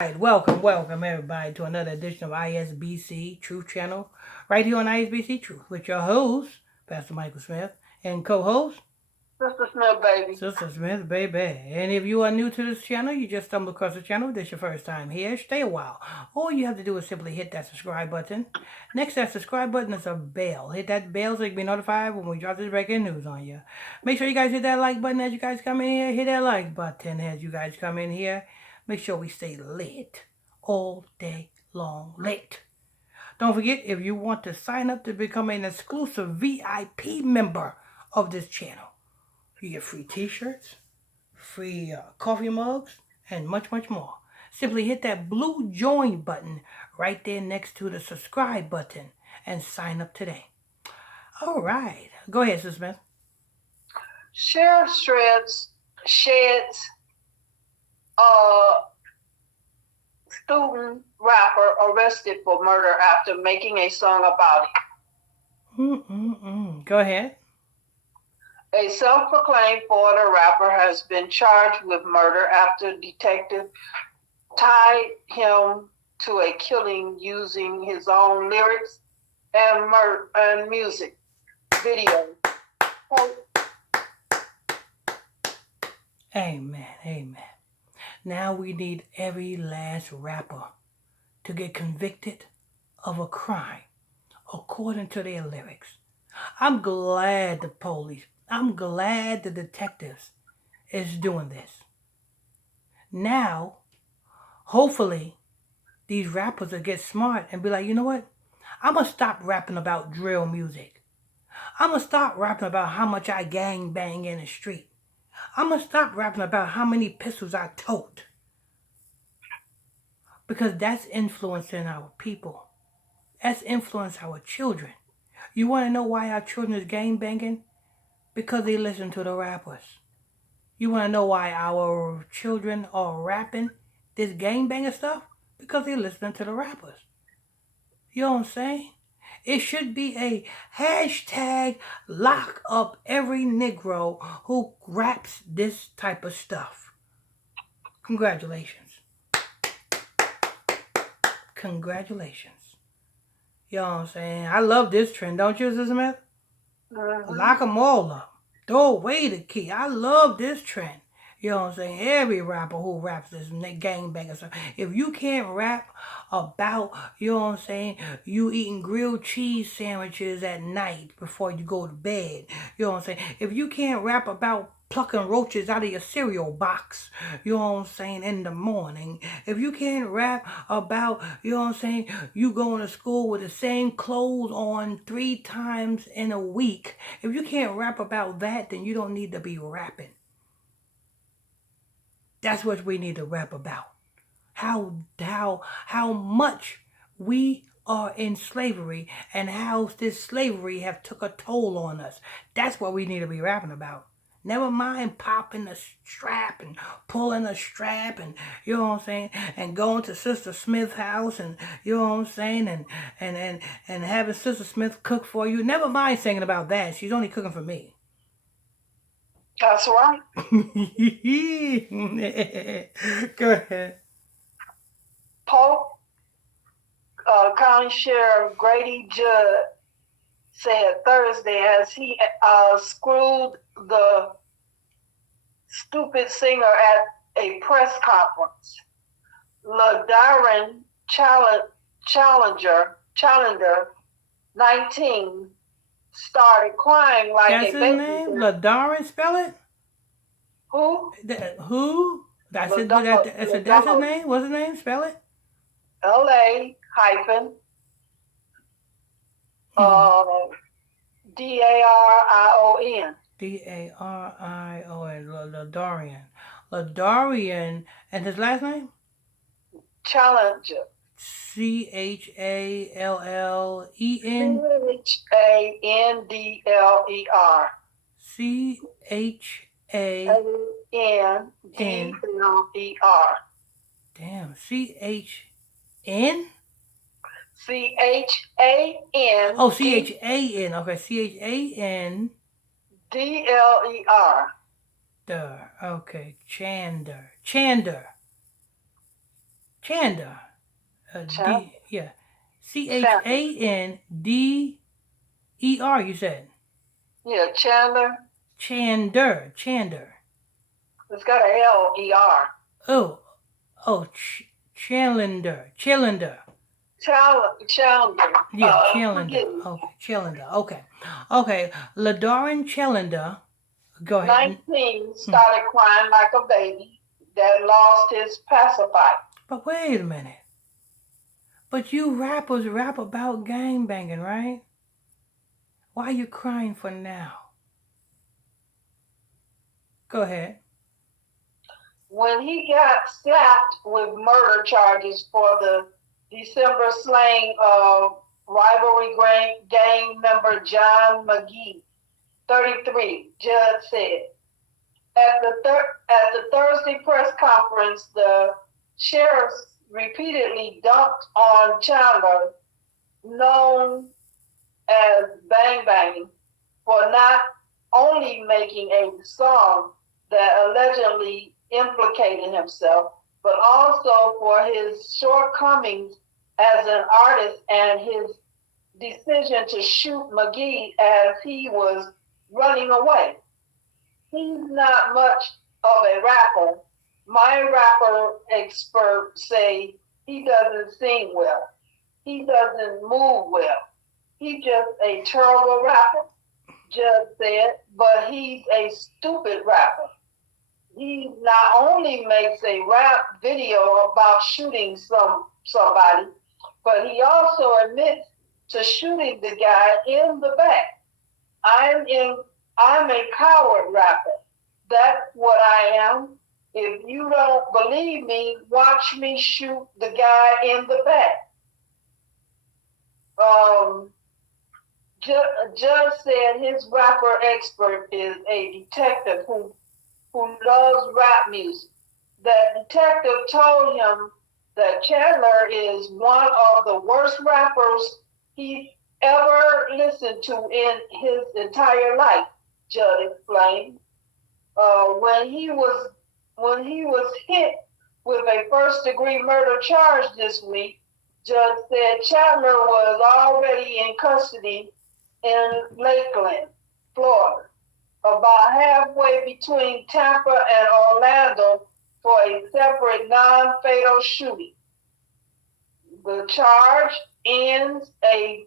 Right, welcome everybody to another edition of ISBC Truth Channel, right here on ISBC Truth with your host, Pastor Michael Smith, and co-host, Sister Smith, baby. Sister Smith, baby. And if you are new to this channel, you just stumbled across the channel, this is your first time here, stay a while. All you have to do is simply hit that subscribe button. Next to that subscribe button is a bell. Hit that bell so you can be notified when we drop this breaking news on you. Make sure you guys hit that like button as you guys come in here. Hit that like button as you guys come in here. Make sure we stay lit all day long. Lit. Don't forget, if you want to sign up to become an exclusive VIP member of this channel, you get free t-shirts, free coffee mugs, and much, much more. Simply hit that blue join button right there next to the subscribe button and sign up today. All right. Go ahead, Sis Smith. Sheriff sheds student rapper arrested for murder after making a song about it. Go ahead. A self-proclaimed Florida rapper has been charged with murder after detectives tied him to a killing using his own lyrics and music video. Amen. Now we need every last rapper to get convicted of a crime according to their lyrics. I'm glad the detectives is doing this. Now, hopefully, these rappers will get smart and be like, you know what? I'm going to stop rapping about drill music. I'm going to stop rapping about how much I gang bang in the street. I'm going to stop rapping about how many pistols I tote. Because that's influencing our people. That's influencing our children. You want to know why our children is gang banging? Because they listen to the rappers. You want to know why our children are rapping this gang banging stuff? Because they listening to the rappers. You know what I'm saying? It should be a hashtag lock up every Negro who raps this type of stuff. Congratulations. You know what I'm saying? I love this trend, don't you, Sister Smith? Lock them all up. Throw away the key. I love this trend. You know what I'm saying? Every rapper who raps this gangbang stuff. If you can't rap about, you know what I'm saying, you eating grilled cheese sandwiches at night before you go to bed. You know what I'm saying? If you can't rap about plucking roaches out of your cereal box, you know what I'm saying, in the morning. If you can't rap about, you know what I'm saying, you going to school with the same clothes on 3 times in a week. If you can't rap about that, then you don't need to be rapping. That's what we need to rap about. How much we are in slavery and how this slavery have took a toll on us. That's what we need to be rapping about. Never mind popping a strap and pulling a strap and, you know what I'm saying, and going to Sister Smith's house and, you know what I'm saying, and having Sister Smith cook for you. Never mind singing about that. She's only cooking for me. That's right. Go ahead. Polk County Sheriff Grady Judd said Thursday as he screwed the stupid singer at a press conference. DARION Challenger, 19, started crying like That's a baby. his name? DARION, spell it? Who? Who? That's his name? What's his name? Spell it? LA hyphen DARION. DARION. LaDarian. And his last name? Challenger. CHALLEN. CHANDLER. Damn. CHN? CHAN. Oh, CHAN. Okay, CHAN. DLER. Okay, Chander. Chandler. Chan- Yeah. Chandler. Chandler, you said. Yeah, Chandler. Chander. It's got a L-E-R. Oh, Chandler. Chandler. Yeah, Chandler. Forgive me. Okay, Chandler. Okay. LaDarin Chandler. Go ahead. 19, started crying like a baby that lost his pacifier. But wait a minute. But you rappers rap about gang banging, right? Why are you crying for now? Go ahead. When he got slapped with murder charges for the December slaying of rivalry gang member John McGee, 33, judge said. At the Thursday press conference, the sheriffs repeatedly dumped on Chandler, known as Bang Bang, for not only making a song that allegedly implicated himself, but also for his shortcomings as an artist and his decision to shoot McGee as he was running away. He's not much of a rapper. My rapper experts say he doesn't sing well. He doesn't move well. He's just a terrible rapper, Judge said, but he's a stupid rapper. He not only makes a rap video about shooting somebody, but he also admits to shooting the guy in the back. I'm a coward rapper. That's what I am. If you don't believe me, watch me shoot the guy in the back. Judge said his rapper expert is a detective who loves rap music. That detective told him that Chandler is one of the worst rappers he ever listened to in his entire life, Judd explained. When he was hit with a first-degree murder charge this week, Judge said Chandler was already in custody in Lakeland, Florida, about halfway between Tampa and Orlando for a separate non-fatal shooting. The charge ends a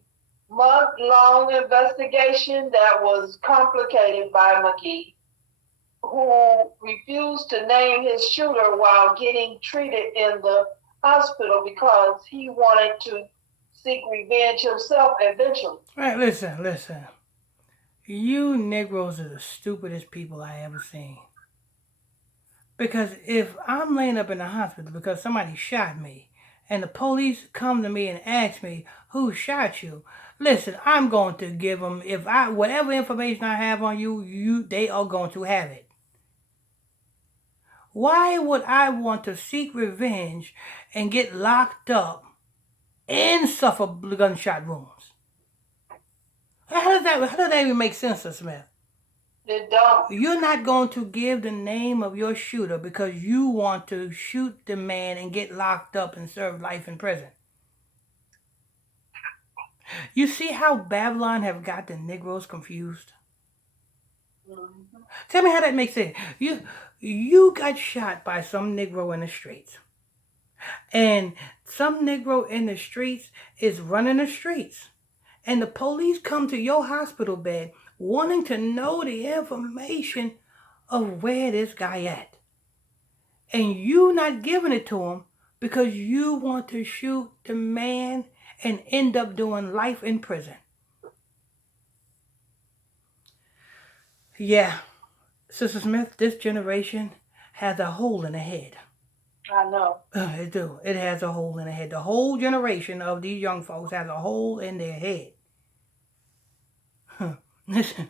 month-long investigation that was complicated by McGee, who refused to name his shooter while getting treated in the hospital because he wanted to seek revenge himself eventually. Right, listen. You Negroes are the stupidest people I ever seen. Because if I'm laying up in the hospital because somebody shot me, and the police come to me and ask me who shot you, listen, I'm going to give them, whatever information I have on you, they are going to have it. Why would I want to seek revenge and get locked up and suffer gunshot wounds? How does that even make sense, Smith? It don't. You're not going to give the name of your shooter because you want to shoot the man and get locked up and serve life in prison. You see how Babylon have got the Negroes confused? Mm-hmm. Tell me how that makes sense. You got shot by some Negro in the streets. And some Negro in the streets is running the streets. And the police come to your hospital bed wanting to know the information of where this guy at. And you not giving it to him because you want to shoot the man and end up doing life in prison. Yeah, Sister Smith, this generation has a hole in the head. I know. It do. It has a hole in the head. The whole generation of these young folks has a hole in their head. Listen,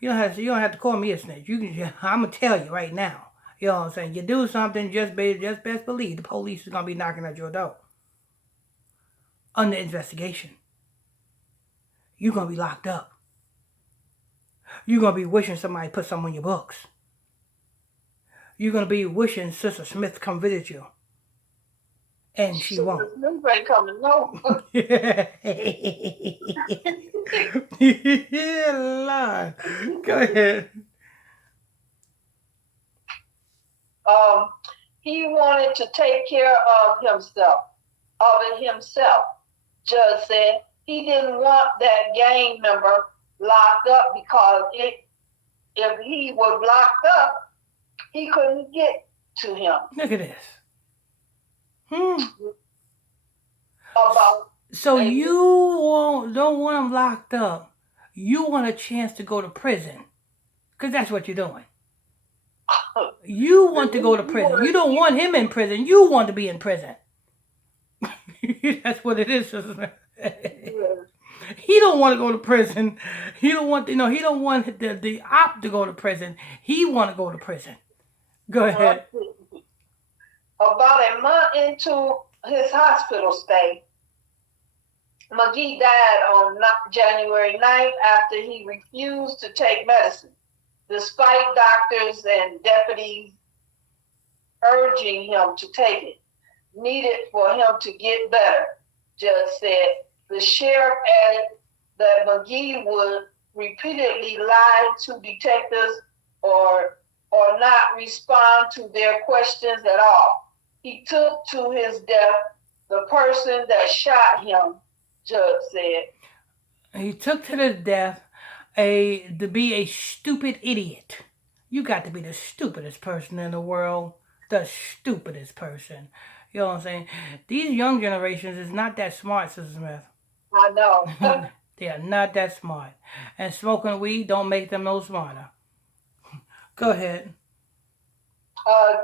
you don't have to call me a snitch. I'm gonna tell you right now. You know what I'm saying? You do something, just best believe the police is gonna be knocking at your door under investigation. You're gonna be locked up. You're gonna be wishing somebody put something on your books. You're gonna be wishing Sister Smith come visit you. And she So won't. the news ain't coming. No. Yeah, Lord. Go ahead. um, he wanted to take care of it himself. Judge said he didn't want that gang member locked up because if he was locked up, he couldn't get to him. Look at this. About So you don't want him locked up. You want a chance to go to prison. Because that's what you're doing. You want to go to prison. You don't want him in prison. You want to be in prison. That's what it is. He don't want to go to prison. He don't want he don't want the op to go to prison. He want to go to prison. Go ahead. About a month into his hospital stay, McGee died on January 9th after he refused to take medicine, despite doctors and deputies urging him to take it. Needed for him to get better, Judge said. The sheriff added that McGee would repeatedly lie to detectives or not respond to their questions at all. He took to his death the person that shot him, Judge said. He took to his death to be a stupid idiot. You got to be the stupidest person in the world. The stupidest person. You know what I'm saying? These young generations is not that smart, Sister Smith. I know. They are not that smart. And smoking weed don't make them no smarter. Go ahead.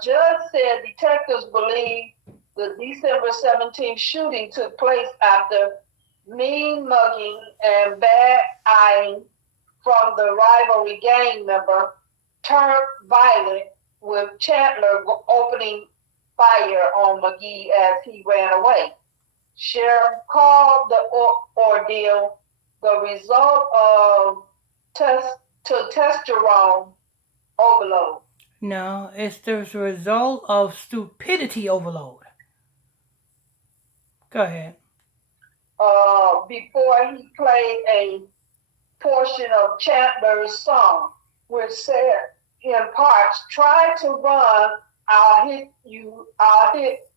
Judge said detectives believe the December 17th shooting took place after mean mugging and bad eyeing from the rivalry gang member turned violent, with Chandler opening fire on McGee as he ran away. Sheriff called the ordeal the result of testosterone overload. No, it's the result of stupidity overload. Go ahead. Before he played a portion of Chandler's song, which said in parts, "Try to run, I'll hit you, I'll hit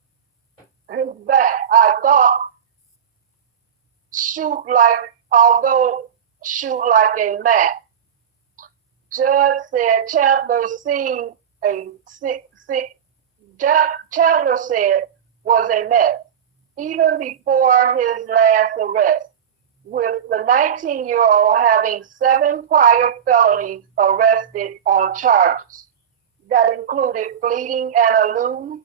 his back. I thought shoot like a mat." Judge said Chandler said was a mess, even before his last arrest, with the 19-year-old having 7 prior felonies arrested on charges that included fleeing and elude,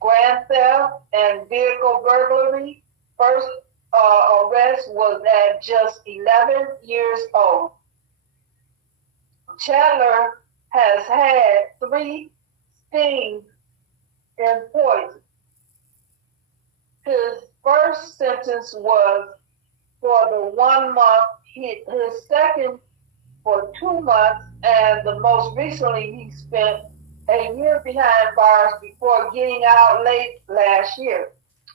grand theft, and vehicle burglary. First arrest was at just 11 years old. Chandler has had 3 stings in poison. His first sentence was for the 1 month, his second for 2 months, and the most recently he spent a year behind bars before getting out late last year,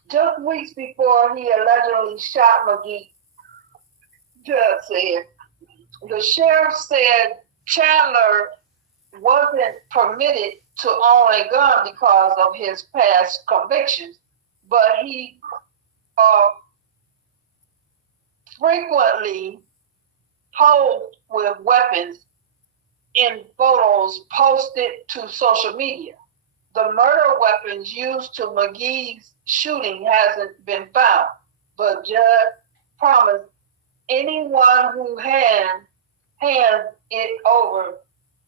just weeks before he allegedly shot McGee. Judge said. The sheriff said Chandler wasn't permitted to own a gun because of his past convictions, but he frequently posed with weapons in photos posted to social media. The murder weapons used to McGee's shooting hasn't been found, but Judd promised anyone who hands it over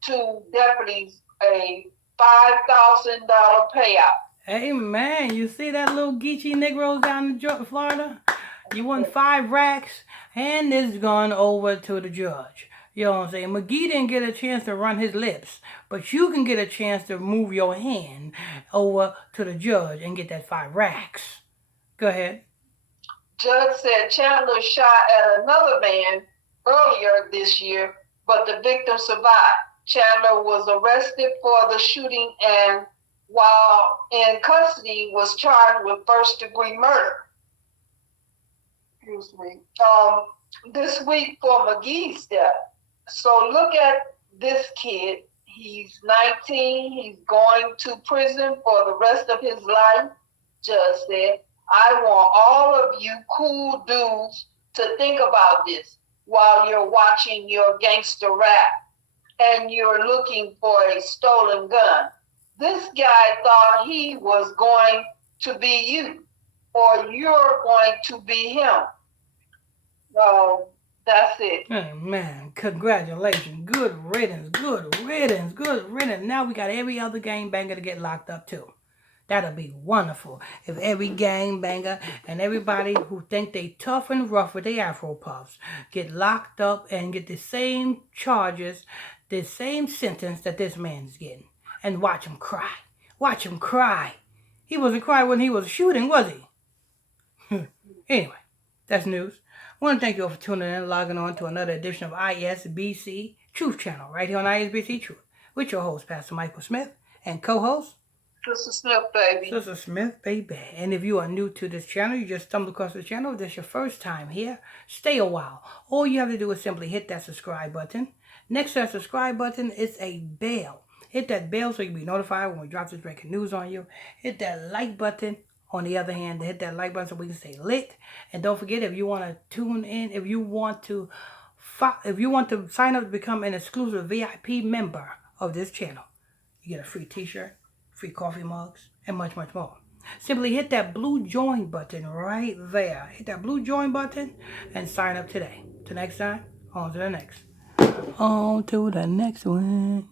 to deputies a $5,000 payout. Hey man, you see that little geechee Negroes down in Florida? You won 5 racks, and this gone over to the judge. You know what I'm saying? McGee didn't get a chance to run his lips, but you can get a chance to move your hand over to the judge and get that 5 racks. Go ahead. Judge said Chandler shot at another man earlier this year, but the victim survived. Chandler was arrested for the shooting and while in custody, was charged with first-degree murder. Excuse me. This week for McGee's death. So look at this kid. He's 19. He's going to prison for the rest of his life. Judge said, I want all of you cool dudes to think about this while you're watching your gangster rap and you're looking for a stolen gun. This guy thought he was going to be you, or you're going to be him. That's it. Oh, man, congratulations. Good riddance, good riddance, good riddance. Now we got every other gangbanger to get locked up too. That'll be wonderful if every gangbanger and everybody who think they tough and rough with their Afro puffs get locked up and get the same charges, the same sentence that this man's getting. And watch him cry. Watch him cry. He wasn't crying when he was shooting, was he? Anyway, that's news. I want to thank you all for tuning in and logging on to another edition of ISBC Truth Channel right here on ISBC Truth with your host, Pastor Michael Smith, and co-host, Sister Smith, baby. Sister Smith, baby. And if you are new to this channel, you just stumbled across the channel, if this is your first time here, stay a while. All you have to do is simply hit that subscribe button. Next to that subscribe button is a bell. Hit that bell so you can be notified when we drop this breaking news on you. Hit that like button. On the other hand, hit that like button so we can stay lit. And don't forget, if you want to tune in, if you want to sign up to become an exclusive VIP member of this channel, you get a free t-shirt, free coffee mugs, and much, much more. Simply hit that blue join button right there. Hit that blue join button and sign up today. Till next time, on to the next. On to the next one.